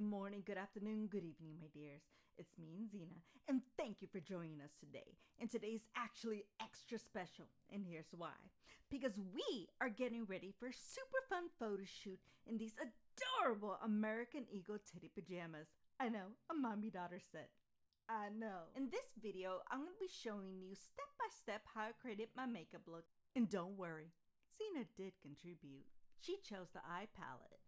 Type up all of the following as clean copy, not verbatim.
Good morning, good afternoon, good evening, my dears. It's me and Xena, and thank you for joining us today. And today's actually extra special, and here's why. Because we are getting ready for a super fun photo shoot in these adorable American Eagle titty pajamas. I know, a mommy-daughter set. I know. In this video, I'm going to be showing you step by step how I created my makeup look. And don't worry, Xena did contribute. She chose the eye palette.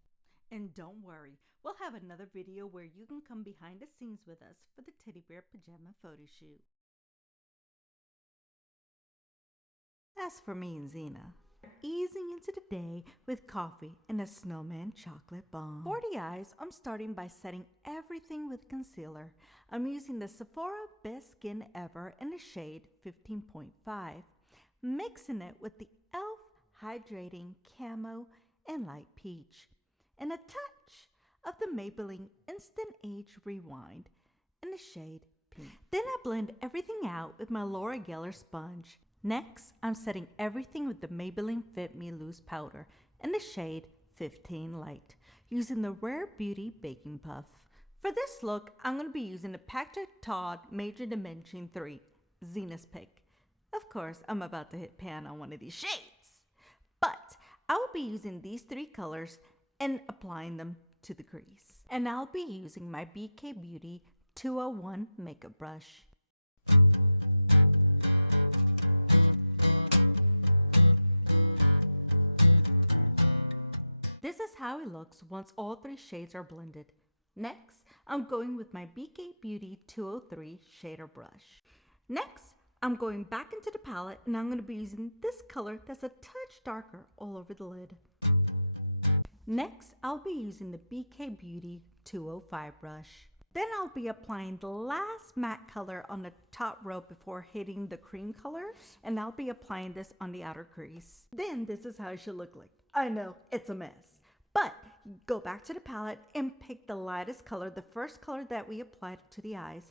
And don't worry, we'll have another video where you can come behind the scenes with us for the teddy bear pajama photo shoot. As for me and Xena, we're easing into the day with coffee and a snowman chocolate bomb. For the eyes, I'm starting by setting everything with concealer. I'm using the Sephora Best Skin Ever in the shade 15.5, mixing it with the e.l.f. Hydrating Camo and Light Peach, and a touch of the Maybelline Instant Age Rewind in the shade Pink. Then I blend everything out with my Laura Geller sponge. Next, I'm setting everything with the Maybelline Fit Me Loose Powder in the shade 15 Light, using the Rare Beauty Baking Puff. For this look, I'm going to be using the Patrick Todd Major Dimension 3 Xena's pick. Of course, I'm about to hit pan on one of these shades, but I will be using these three colors and applying them to the crease. And I'll be using my BK Beauty 201 makeup brush. This is how it looks once all three shades are blended. Next, I'm going with my BK Beauty 203 shader brush. Next, I'm going back into the palette and I'm going to be using this color that's a touch darker all over the lid. Next, I'll be using the BK Beauty 205 brush. Then I'll be applying the last matte color on the top row before hitting the cream colors, and I'll be applying this on the outer crease. Then this is how it should look like. I know, it's a mess. But go back to the palette and pick the lightest color, the first color that we applied to the eyes,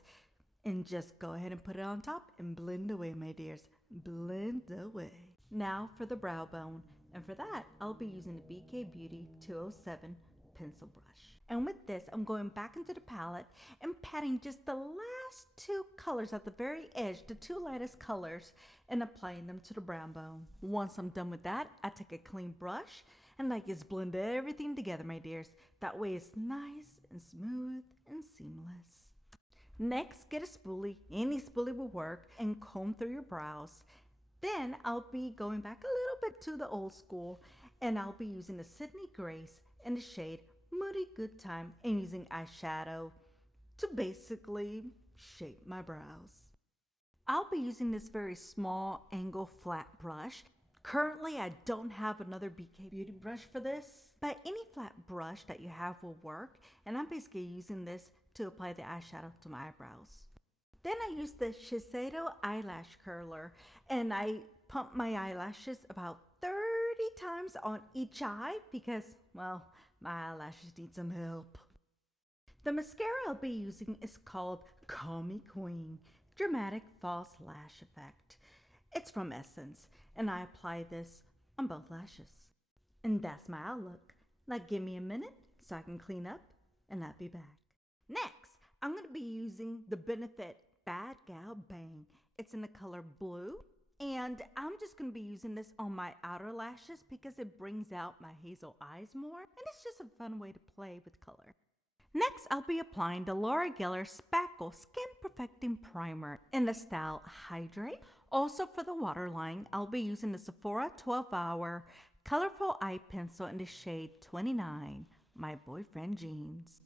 and just go ahead and put it on top and blend away, my dears. Blend away. Now for the brow bone. And for that, I'll be using the BK Beauty 207 pencil brush. And with this, I'm going back into the palette and patting just the last two colors at the very edge, the two lightest colors, and applying them to the brow bone. Once I'm done with that, I take a clean brush and just blend everything together, my dears. That way it's nice and smooth and seamless. Next, get a spoolie, any spoolie will work, and comb through your brows. Then I'll be going back a little bit to the old school, and I'll be using the Sydney Grace in the shade Moody Good Time and using eyeshadow to basically shape my brows. I'll be using this very small angle flat brush. Currently, I don't have another BK Beauty brush for this, but any flat brush that you have will work, and I'm basically using this to apply the eyeshadow to my eyebrows. Then I use the Shiseido eyelash curler, and I pump my eyelashes about 30 times on each eye because, well, my eyelashes need some help. The mascara I'll be using is called Call Me Queen Dramatic False Lash Effect. It's from Essence, and I apply this on both lashes. And that's my outlook. Now give me a minute so I can clean up, and I'll be back. Next, I'm going to be using the Benefit BADgal Bang. It's in the color blue, and I'm just going to be using this on my outer lashes because it brings out my hazel eyes more, and it's just a fun way to play with color. Next, I'll be applying the Laura Geller Spackle Skin Perfecting Primer in the style Hydrate. Also for the waterline, I'll be using the Sephora 12-Hour Colorful Eye Pencil in the shade 29, My Boyfriend Jeans.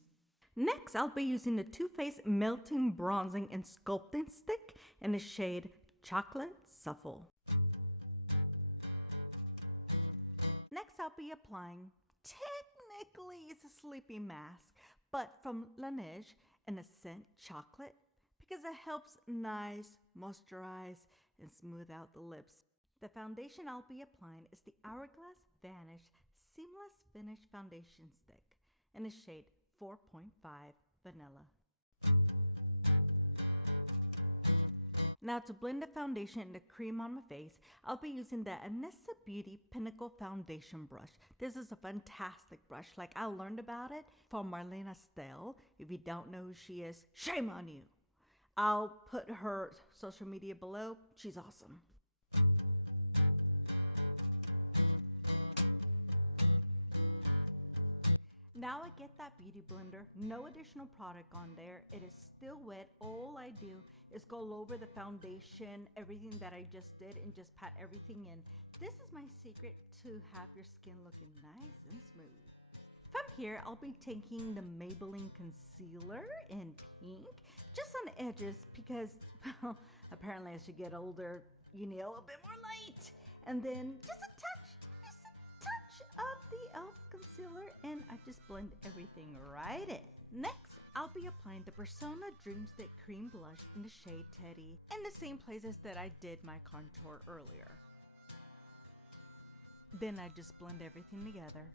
Next, I'll be using the TooFaced Melting Bronzing and Sculpting Stick in the shade Chocolate Souffle. Next, I'll be applying, technically it's a sleeping mask, but from Laneige in the scent Chocolate because it helps nice, moisturize, and smooth out the lips. The foundation I'll be applying is the Hourglass Vanish Seamless Finish Foundation Stick in the shade 4.5 Vanilla. Now to blend the foundation and the cream on my face, I'll be using the Anessa Beauty Pinnacle Foundation Brush. This is a fantastic brush. Like, I learned about it from Marlena Stell. If you don't know who she is, shame on you. I'll put her social media below. She's awesome. Now I get that beauty blender, no additional product on there. It is still wet. All I do is go over the foundation, everything that I just did, and just pat everything in. This is my secret to have your skin looking nice and smooth. From here, I'll be taking the Maybelline concealer in pink, just on the edges, because well, apparently as you get older, you need a little bit more light. And then just a touch of the e.l.f. concealer, and I just blend everything right in. Next, I'll be applying the Persona Dreamstick Cream Blush in the shade Teddy, in the same places that I did my contour earlier. Then I just blend everything together.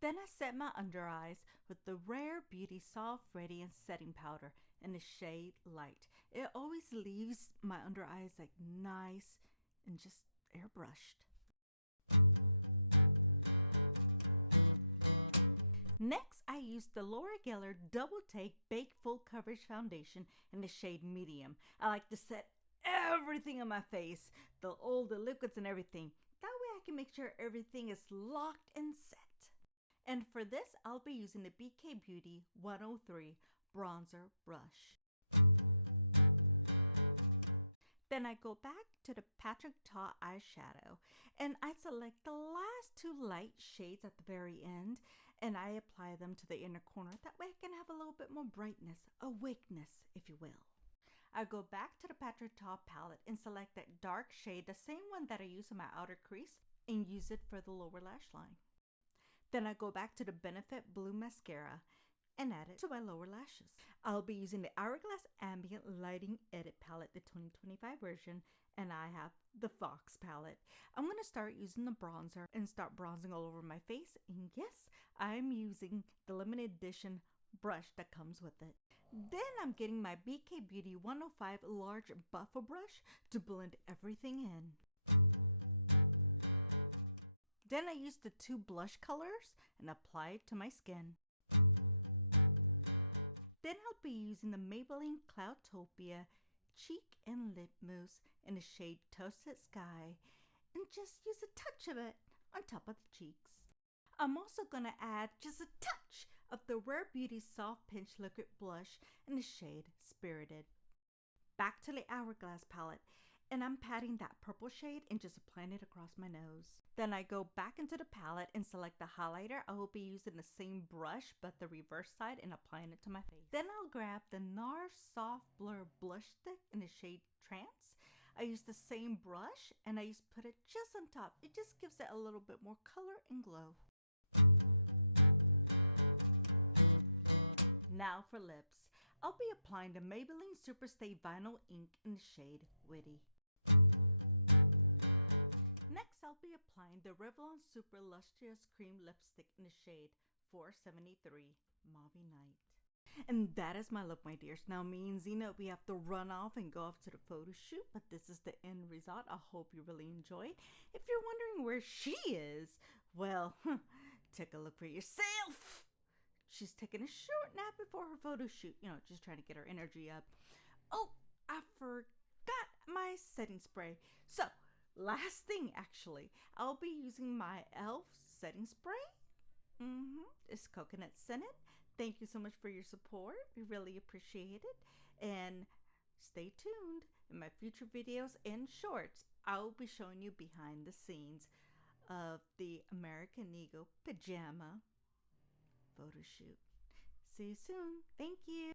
Then I set my under eyes with the Rare Beauty Soft Radiance Setting Powder in the shade Light. It always leaves my under eyes like nice and just airbrushed. Next, I used the Laura Geller Double Take Bake Full Coverage Foundation in the shade Medium. I like to set everything on my face, all the liquids and everything. That way I can make sure everything is locked and set. And for this, I'll be using the BK Beauty 103 Bronzer Brush. Then I go back to the Patrick Ta eyeshadow, and I select the last two light shades at the very end, and I apply them to the inner corner. That way I can have a little bit more brightness, awakeness, if you will. I go back to the Patrick Ta palette and select that dark shade, the same one that I use in my outer crease, and use it for the lower lash line. Then I go back to the Benefit Blue Mascara and add it to my lower lashes. I'll be using the Hourglass Ambient Lighting Edit palette, the 2025 version, and I have the Fox palette. I'm going to start using the bronzer and start bronzing all over my face. And yes, I'm using the limited edition brush that comes with it. Then I'm getting my BK Beauty 105 large buffer brush to blend everything in. Then I use the two blush colors and apply it to my skin. Then I'll be using the Maybelline Cloudtopia Cheek and Lip Mousse in the shade Toasted Sky, and just use a touch of it on top of the cheeks. I'm also going to add just a touch of the Rare Beauty Soft Pinch Liquid Blush in the shade Spirited. Back to the Hourglass palette, and I'm patting that purple shade and just applying it across my nose. Then I go back into the palette and select the highlighter. I will be using the same brush but the reverse side and applying it to my face. Then I'll grab the NARS Soft Blur Blush Stick in the shade Trance. I use the same brush and I just put it just on top. It just gives it a little bit more color and glow. Now for lips. I'll be applying the Maybelline Superstay Vinyl Ink in the shade Witty. Next, I'll be applying the Revlon Super Lustrous Cream Lipstick in the shade 473 Mauve Night. And that is my look, my dears. Now me and Xena, we have to run off and go off to the photo shoot, but this is the end result. I hope you really enjoyed. If you're wondering where she is, well, take a look for yourself. She's taking a short nap before her photo shoot, you know, just trying to get her energy up. Oh, I forgot my setting spray. So, last thing actually, I'll be using my e.l.f. setting spray. It's coconut scented. Thank you so much for your support. We really appreciate it. And stay tuned. In my future videos and shorts, I'll be showing you behind the scenes of the American Eagle pajama photo shoot. See you soon. Thank you.